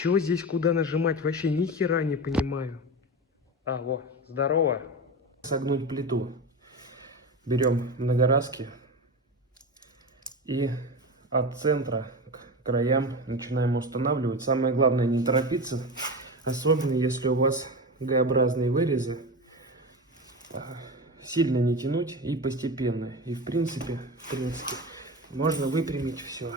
Чего здесь куда нажимать? Вообще ни хера не понимаю. А, вот, здорово. Согнуть плиту. Берем многоразки и от центра к краям начинаем устанавливать. Самое главное не торопиться, особенно если у вас Г-образные вырезы. Сильно не тянуть и постепенно. И в принципе можно выпрямить все.